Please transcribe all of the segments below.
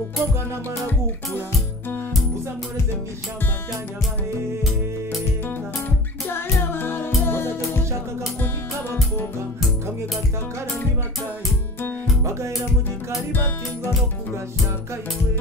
nyamukobwa namara gukura uzamworeze mu ishyamba rya Nyabarenga wazajya gushaka agakoni k'abakobwa kamwe gatakara ntibatahe bagahera mu gikari batinzwa no kugashaka iwe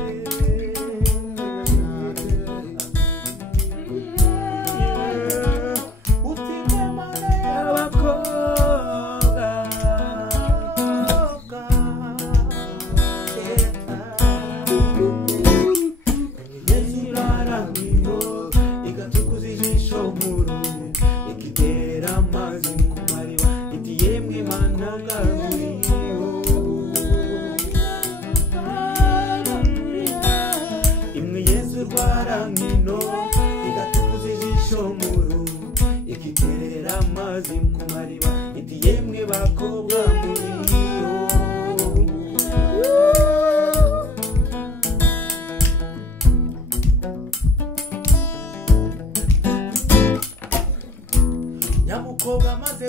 nyamukobwa amaze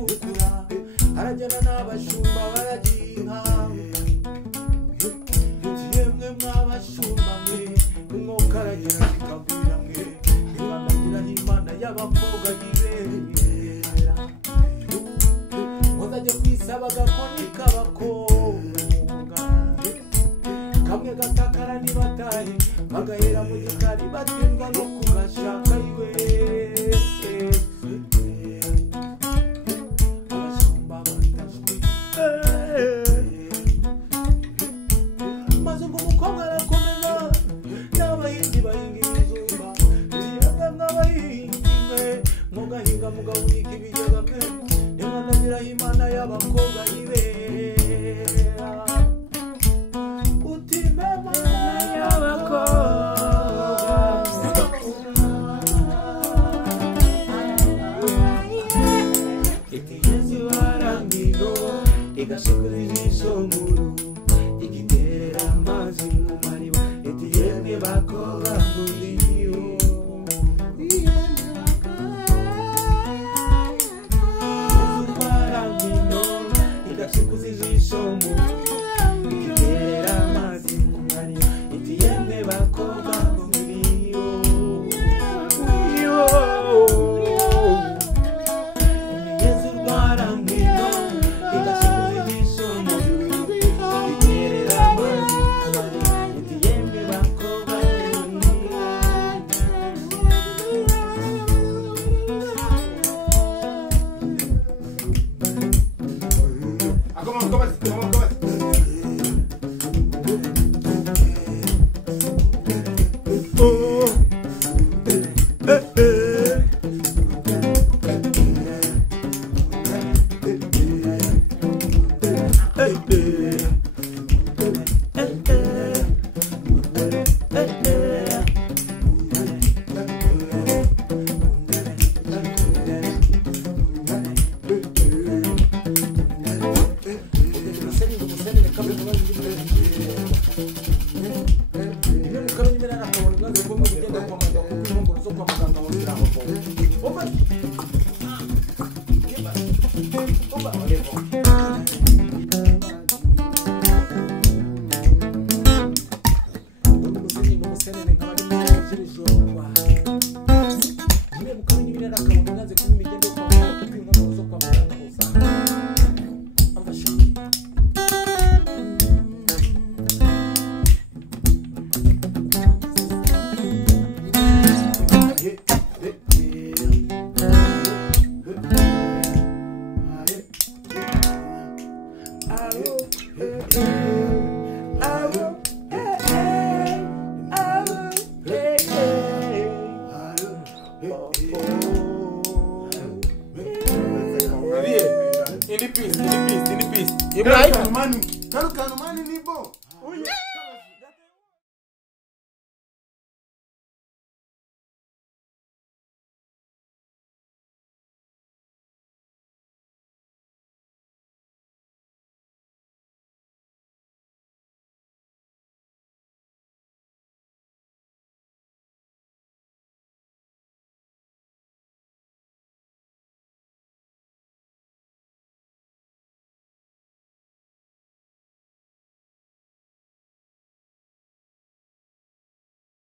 gukura arajyana n'abashumba baragiha yemwe mwabashumba mwe umwuka aragira kikabwira mwe nibandagira n'Imana y'abakobwa yibera muzajya kwisaba agakoni k'abakobwa kamwe gatakara ntibatahe bagahera mu gikari batinzwa no kugashaka iwe maze ngo umukobwa arakomeza n'abahinzi bahinga ibijumba ziyaga nk'abahinzi mwe mugahinga mugahunika ibigega mwe nimwanagiraho Imana y'abakobwa yibera utimbe Imana y'abakobwa itiyezi barangino igashikura ijisho muru igiterera amazi mu mariba itiyemwe bakobwa muriyo barangino igashikura ijisho muru igiterera amazi mu mariba itiyemwe bakobwa muriyo imigezi barangino igashikura ijisho muru igiterera amazi mu mariba itiyemwe bakobwa muriyo In the peace. Manu, ni bom.